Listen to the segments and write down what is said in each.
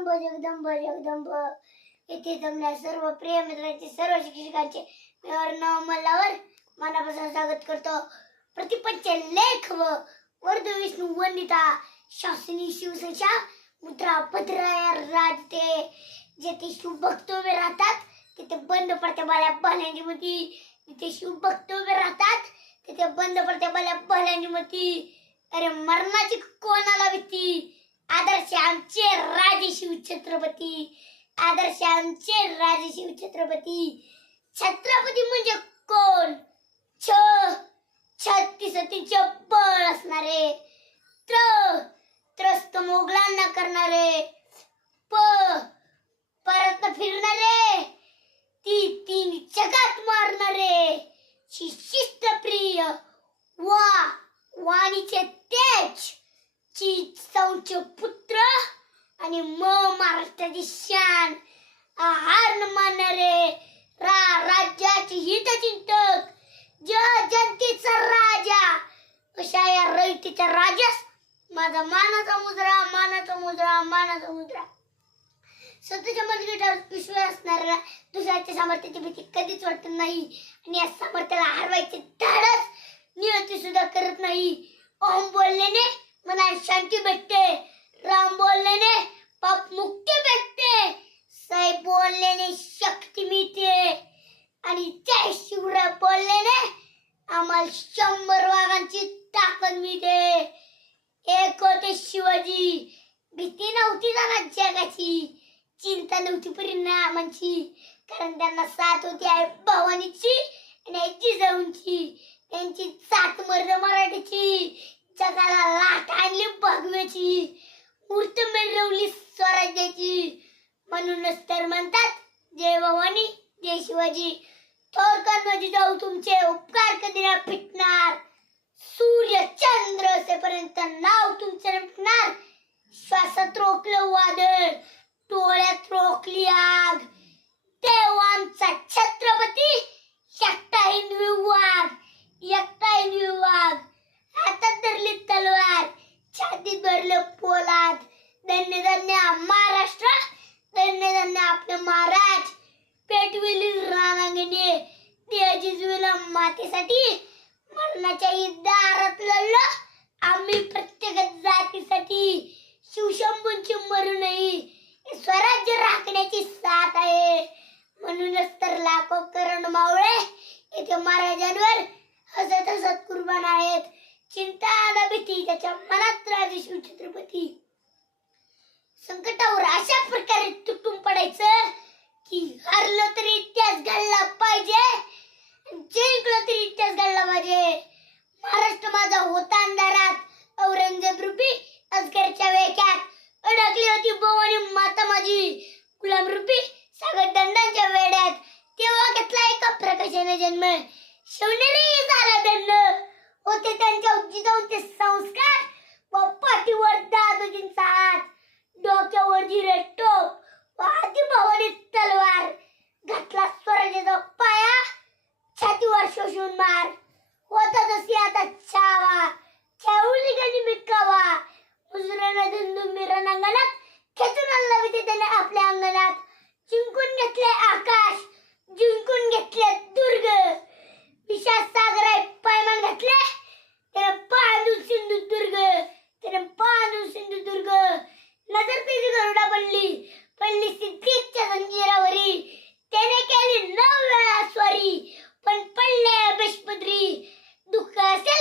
जगदंब जगदंब जगदंब येथे जमल्या सर्व प्रिय मित्रांचे सर्व शिक्षकांचे. मी अर्णव मल्लावर मनापासून स्वागत करतो. प्रतिपदचे लेख व वर्ध विष्णू वंदिता शासनी शिवसंशा मुद्रा पत्र राजते जेथे शिवभक्त उभे राहतात तिथे बंद पडते बाल्या बहल्यांची मती. जिथे शिवभक्त उभे राहतात तिथे बंद पडते बाल्या बहल्यांची मती. अरे मरणाची कोणाला भीती आदर्श आमचे राजे शिव छत्रपती आदर्श आमचे छत्रपती. छत्रपती म्हणजे कोण? छ छत्तीस सतीचे बळ असणारे. त्र त्रस्त मोगलांना करणारे. प परत फिरणारे. ती तीन जगात मारणारे. शि- शिस्तप्रिय वा वाणीचे तेज. ची सौंच पुत्र आणि म महाराष्ट्राची शान. आहार न मानणारे रा राज्याचे हितचिंतक. ज जनतेचा राजा. अशा या रयतीच्या राजास माझा मानाचा मुद्रा मानाचा मुद्रा मानाचा मुद्रा स्वतःच्या मजगीटावर विश्वास असणाऱ्या दुसऱ्याच्या सामर्थ्याची भीती कधीच वाटत नाही. आणि या सामर्थ्याला हरवायचे धाडस नियती सुद्धा करत नाही. ओम बोलल्याने मनात शांती भेटते. राम बोलल्याने पाप मुक्ती भेटते। साई बोलल्याने शक्ती मिळते। आणि जय शिवराय बोलल्याने आम्हाला शंभर वाघांची ताकद मिळते। एक होते शिवाजी भीती नव्हती जाणार जगाची चिंता नव्हती परिणामांची। कारण त्यांना साथ होती आहे भवानीची आणि आई जिजाऊंची। त्यांची साथ मर्द मराठीची जगाला लाट आणली भगव्याची। मूर्त मिळवली स्वराज्याची म्हणूनच तर म्हणतात जय भवानी जय शिवाजी थोरकर जिजाऊ तुमचे उपकार कधी ना फिटणार सूर्य चंद्र असेपर्यंत नाव तुमचं मिटणार श्वासात रोखलं वादळ डोळ्यात रोखली आग छातीत पोलाद. धन्य धन्य महाराष्ट्र. धन्य धन्य आपले महाराज. पेटविली रानांगणे देह जिजविला मातेसाठी मरणाच्या दारात लढलो. आम्ही प्रत्येक जातीसाठी शिवशंभूंची मरू नाही स्वराज्य राखण्याची साथ आहे. म्हणूनच तर लाखो करण मावळे येथे महाराजांवर हसत हसत कुर्बान आहेत. चिंता न त्याच्या मनात राजे शिवछत्रपती संकटावर अशा प्रकारे तुटून पडायचं की हरलं तरी इतिहास घडला पाहिजे आणि जिंकलं तरी इतिहास घडला पाहिजे. महाराष्ट्र माझा होता अंधारात. औरंगजेब रुपी अजगरच्या वेक्यात अडकली होती भवानी माता माझी. गुलाम रुपी सागर दंडांच्या वेड्यात. तेव्हा घेतला एका प्रकाशाने जन्म. शिवनेरी झाला वारी पडली सिद्धीच्या जंजिरावरी त्याने केली नऊ वेळा स्वारी पण पडल्या बेशपदरी दुःख असेल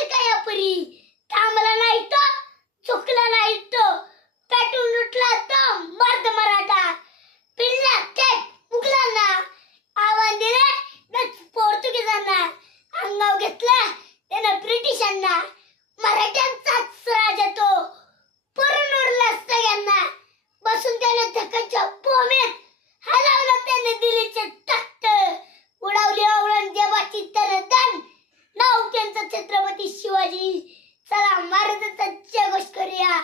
महाराजांचा छत्रपती शिवाजी. चला महाराजांचा जय घोष करूया.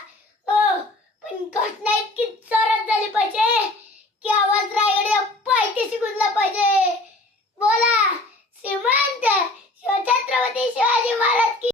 हो पण घटना इतकी जोरात झाली पाहिजे.